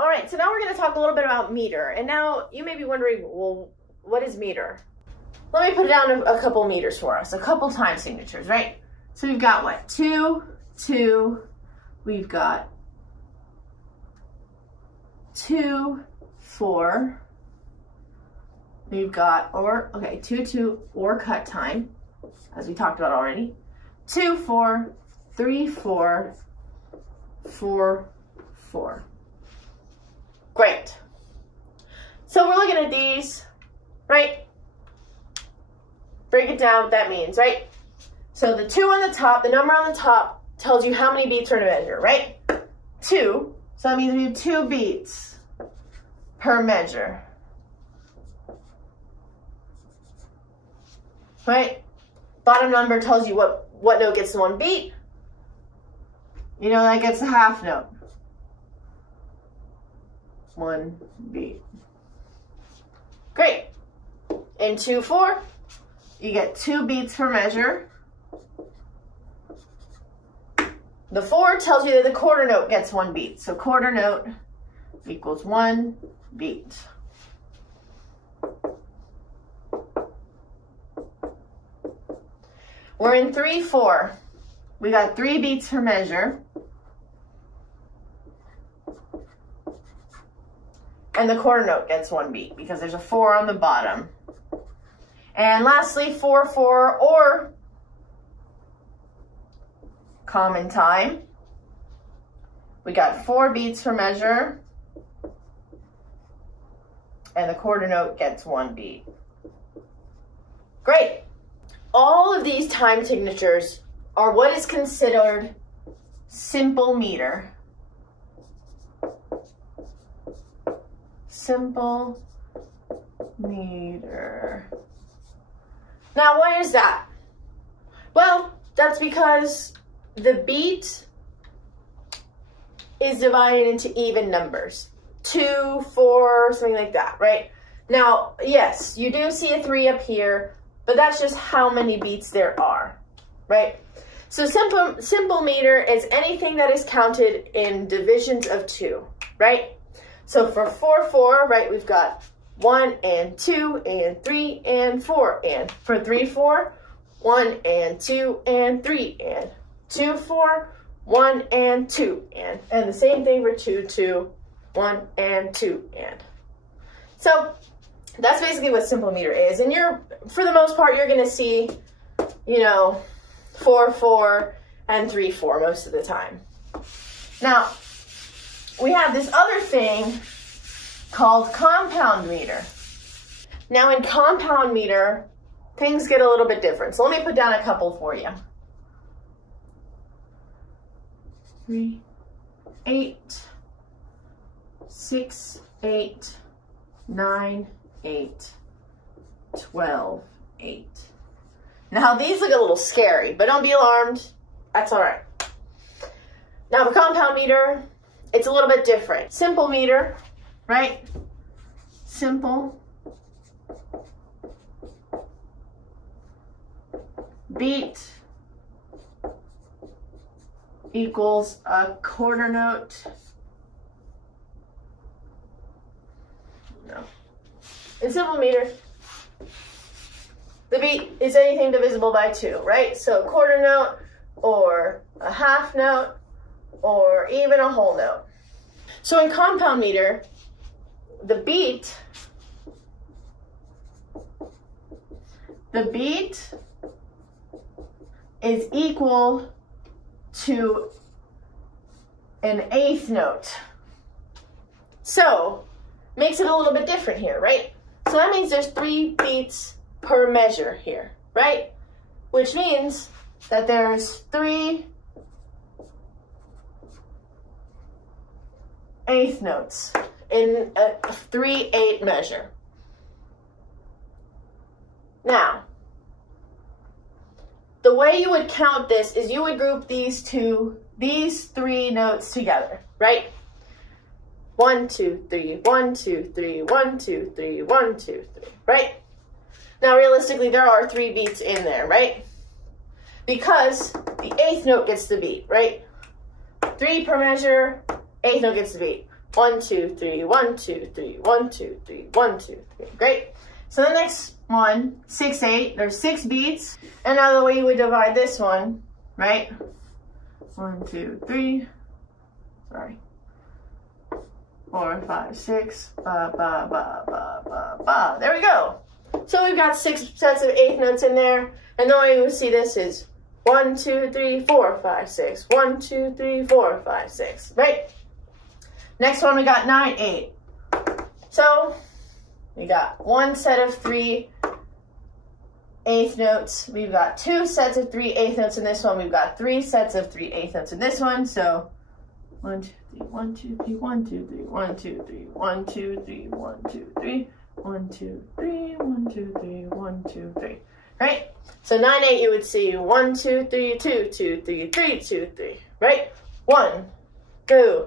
All right, so now we're going to talk a little bit about meter. And now you may be wondering, well, what is meter? Let me put down a couple meters for us, a couple time signatures, right? So we've got what? 2, 2, we've got 2, 4, we've got, 2, 2, or cut time, as we talked about already. 2, 4, 3, 4, 4, 4. Great. So we're looking at these, right? Break it down what that means, right? So the 2 on the top, the number on the top tells you how many beats are to measure, right? 2, so that means we have 2 beats per measure. Right? Bottom number tells you what note gets 1 beat. You know, that gets a half note. 1 beat. Great. In 2, 4, you get 2 beats per measure. The 4 tells you that the quarter note gets 1 beat. So quarter note equals 1 beat. We're in 3, 4. We got 3 beats per measure. And the quarter note gets 1 beat because there's a 4 on the bottom. And lastly, 4, 4, or common time. We got 4 beats per measure. And the quarter note gets 1 beat. Great. All of these time signatures are what is considered simple meter. Simple meter. Now, why is that? Well, that's because the beat is divided into even numbers. 2, 4, something like that, right? Now, yes, you do see a 3 up here, but that's just how many beats there are, right? So simple meter is anything that is counted in divisions of 2, right? So for 4, 4, right, we've got 1 and 2 and 3 and 4. And for 3, 4, 1 and 2 and 3 and 2, 4, 1 and 2 and the same thing for 2, 2, 1 and 2 and. So that's basically what simple meter is. And for the most part, you're going to see, 4, 4 and 3, 4 most of the time. Now, we have this other thing called compound meter. Now in compound meter, things get a little bit different. So let me put down a couple for you. 3, 8, 6, 8, 9, 8, 12, 8. Now these look a little scary, but don't be alarmed. That's all right. Now for compound meter, it's a little bit different. Simple meter, right? Simple. Beat equals a quarter note. No. In simple meter, the beat is anything divisible by 2, right? So a quarter note, or a half note, or even a whole note. So in compound meter, the beat is equal to an eighth note. So makes it a little bit different here, right? So that means there's 3 beats per measure here, right? Which means that there's 3 eighth notes in a 3/8 measure. Now, the way you would count this is you would group these 3 notes together, right? 1, 2, 3, 1, 2, 3, 1, 2, 3, 1, 2, 3, right? Now, realistically, there are 3 beats in there, right? Because the eighth note gets the beat, right? 3 per measure, eighth note gets the beat. 1, 2, 3, 1, 2, 3, 1, 2, 3, 1, 2, 3. Great. So the next one, 6, 8, there's 6 beats. And now the way you would divide this one, right? 1, 2, 3, sorry. 4, 5, 6, ba, ba, ba, ba, ba, ba. There we go. So we've got 6 sets of eighth notes in there. And the way you would see this is 1, 2, 3, 4, 5, 6. 1, 2, 3, 4, 5, 6. Right? Next one we got 9, 8. So we got 1 set of 3 eighth notes. We've got 2 sets of 3 eighth notes in this one. We've got 3 sets of 3 eighth notes in this one. So 1, 2, 3, 1, 2, 3, 1, 2, 3, 1, 2, 3, 1, 2, 3, 1, 2, 3, 1, 2, 3, 1, 2, 3, 1, 2, 3. Right? So 9, 8, you would see 1, 2, 3, 2, 2, 3, 3, 2, 3. Right? 1, 2,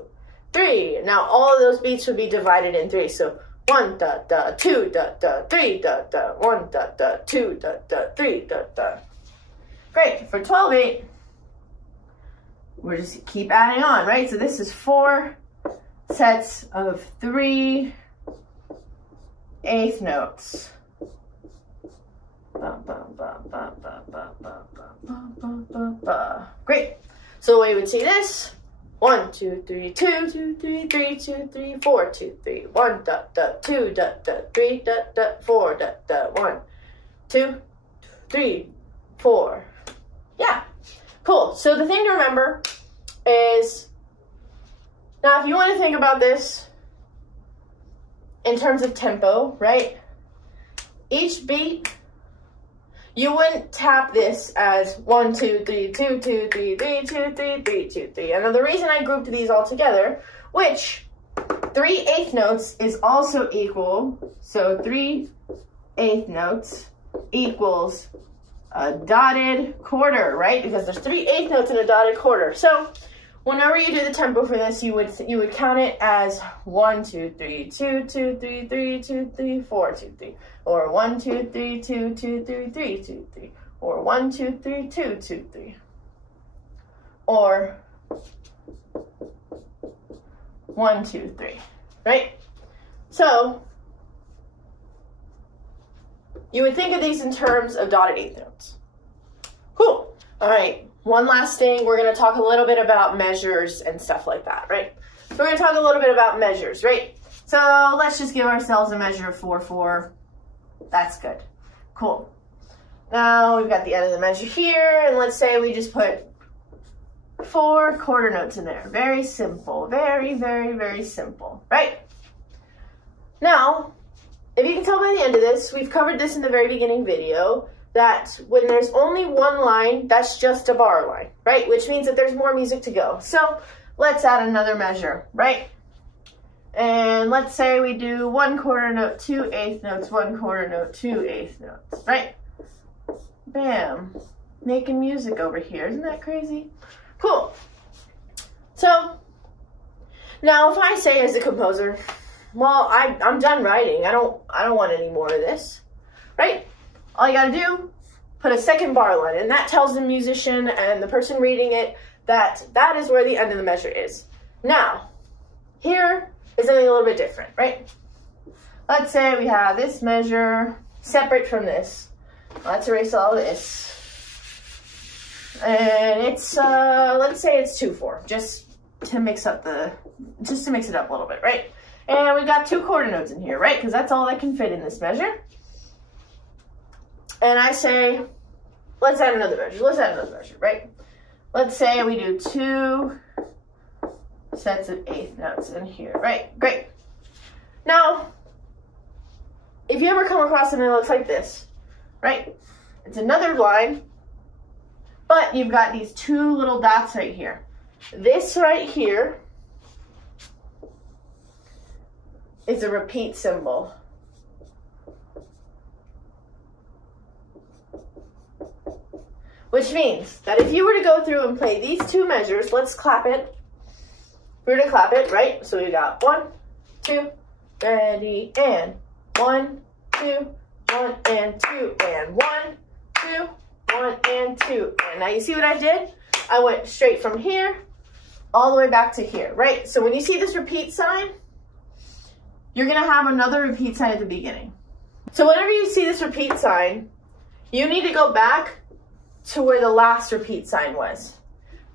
3. Now all of those beats would be divided in 3. So 1 da da, 2 da da, 3 da da, 1 da da, 2 da da, 3 da da. Great. For 12, 8, we're just keep adding on, right? So this is 4 sets of 3 eighth notes. Great. So the way we would see this, 1, 2, 3, 2, 2, 3, 3, 2, 3, 4, 2, 3, 1, da, da, 2, da, da, 3, da, da, 4, da, da, 1, 2, 3, 4. Yeah. Cool. So the thing to remember is, now if you want to think about this in terms of tempo, right? Each beat, you wouldn't tap this as 1, 2, 3, 2, 2, 3, 3, 2, 3, 3, 2, 3. And the reason I grouped these all together, which 3 eighth notes is also equal, so 3 eighth notes equals a dotted quarter, right? Because there's 3 eighth notes in a dotted quarter. So whenever you do the tempo for this, you would count it as 1, 2, 3, 2, 2, 3, 3, 2, 3, 4, 2, 3, or 1, 2, 3, 2, 2, 3, 3, 2, 3, or 1, 2, 3, 2, 2, 3, or 1, 2, 3, right? So you would think of these in terms of dotted eighth notes. Cool. All right. One last thing, we're going to talk a little bit about measures and stuff like that, right? So we're going to talk a little bit about measures, right? So let's just give ourselves a measure of 4, 4. That's good. Cool. Now we've got the end of the measure here, and let's say we just put 4 quarter notes in there. Very simple. Very, very, very simple, right? Now, if you can tell by the end of this, we've covered this in the very beginning video, that when there's only one line, that's just a bar line, right? Which means that there's more music to go. So let's add another measure, right? And let's say we do 1 quarter note, 2 eighth notes, 1 quarter note, 2 eighth notes, right? Bam. Making music over here. Isn't that crazy? Cool. So now if I say as a composer, well, I'm done writing. I don't want any more of this, right? All you gotta do, put a second bar line, and that tells the musician and the person reading it that that is where the end of the measure is. Now, here is something a little bit different, right? Let's say we have this measure separate from this. Let's erase all this. And it's, let's say it's 2, 4, just to mix it up a little bit, right? And we've got 2 quarter notes in here, right? Because that's all that can fit in this measure. And I say, let's add another measure, right? Let's say we do 2 sets of eighth notes in here, right? Great. Now, if you ever come across something that looks like this, right? It's another line, but you've got these 2 little dots right here. This right here is a repeat symbol. Which means that if you were to go through and play these 2 measures, let's clap it. We're gonna clap it, right? So we got 1, 2, ready, and 1, 2, 1, and 2, and 1, 2, 1, and 2. And now you see what I did? I went straight from here all the way back to here, right? So when you see this repeat sign, you're gonna have another repeat sign at the beginning. So whenever you see this repeat sign, you need to go back to where the last repeat sign was.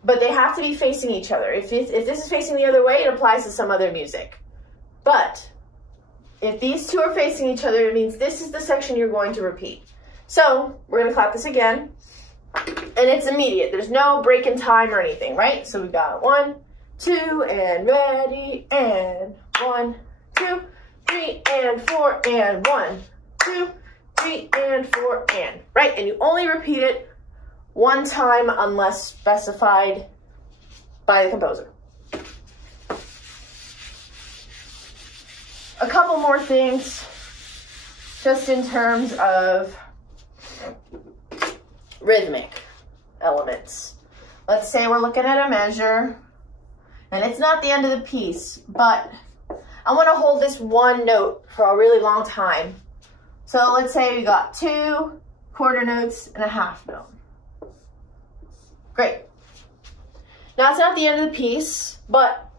But they have to be facing each other. If this is facing the other way, it applies to some other music. But if these two are facing each other, it means this is the section you're going to repeat. So we're gonna clap this again, and it's immediate. There's no break in time or anything, right? So we got 1, 2, and ready, and 1, 2, 3, and 4, and 1, 2, 3, and 4, and, right? And you only repeat it one time unless specified by the composer. A couple more things, just in terms of rhythmic elements. Let's say we're looking at a measure, and it's not the end of the piece, but I want to hold this one note for a really long time. So let's say we got 2 quarter notes and a half note. Great. Now it's not the end of the piece, but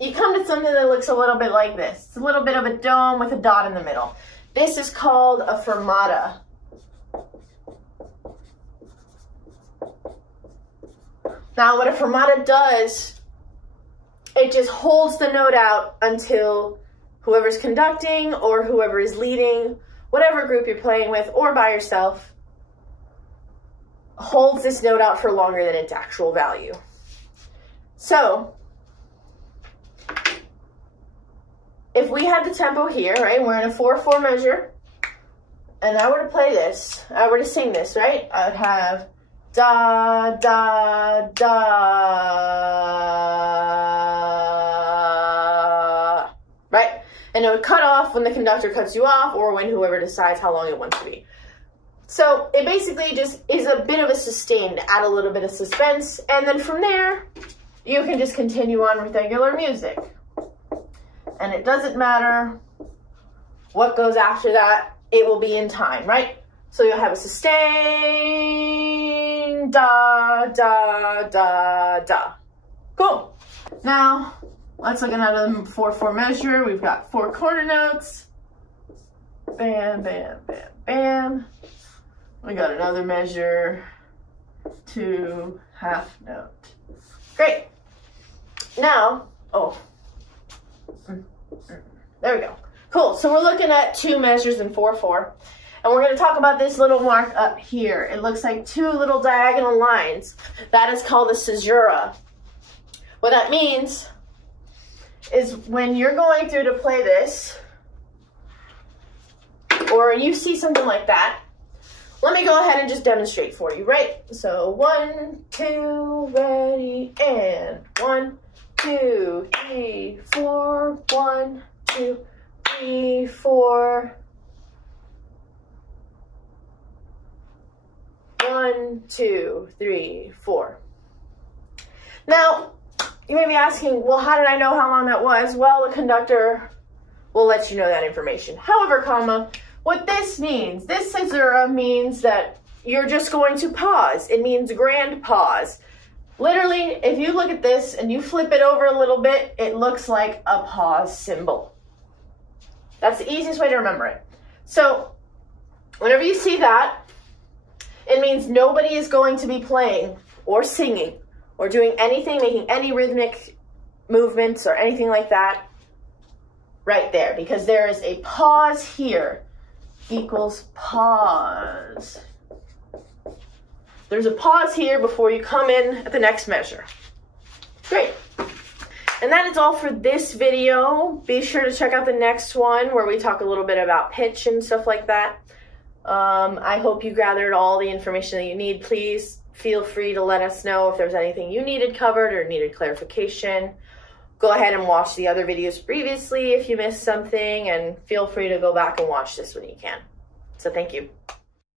you come to something that looks a little bit like this. It's a little bit of a dome with a dot in the middle. This is called a fermata. Now what a fermata does, it just holds the note out until whoever's conducting or whoever is leading, whatever group you're playing with or by yourself, holds this note out for longer than its actual value. So, if we had the tempo here, right, we're in a 4/4 measure, and I were to play this, I were to sing this, right, I would have da, da, da, right? And it would cut off when the conductor cuts you off or when whoever decides how long it wants to be. So it basically just is a bit of a sustain to add a little bit of suspense. And then from there, you can just continue on with regular music. And it doesn't matter what goes after that, it will be in time, right? So you'll have a sustain, da, da, da, da. Cool. Now, let's look at another 4/4 measure. We've got 4 quarter notes. Bam, bam, bam, bam. We got another measure, 2 half note. Great. Now, there we go. Cool, so we're looking at 2 measures in 4/4. And we're gonna talk about this little mark up here. It looks like 2 little diagonal lines. That is called a caesura. What that means is when you're going through to play this, or you see something like that, let me go ahead and just demonstrate for you, right? So 1, 2, ready, and 1, 2, 3, 4, 1, 2, 3, 4. 1, 2, 3, 4. Now, you may be asking, well, how did I know how long that was? Well, the conductor will let you know that information. However, what this means, this caesura means that you're just going to pause. It means grand pause. Literally, if you look at this and you flip it over a little bit, it looks like a pause symbol. That's the easiest way to remember it. So, whenever you see that, it means nobody is going to be playing or singing or doing anything, making any rhythmic movements or anything like that right there, because there is a pause here equals pause. There's a pause here before you come in at the next measure. Great. And that is all for this video. Be sure to check out the next one where we talk a little bit about pitch and stuff like that. I hope you gathered all the information that you need. Please feel free to let us know if there's anything you needed covered or needed clarification. Go ahead and watch the other videos previously if you missed something, and feel free to go back and watch this when you can. So thank you.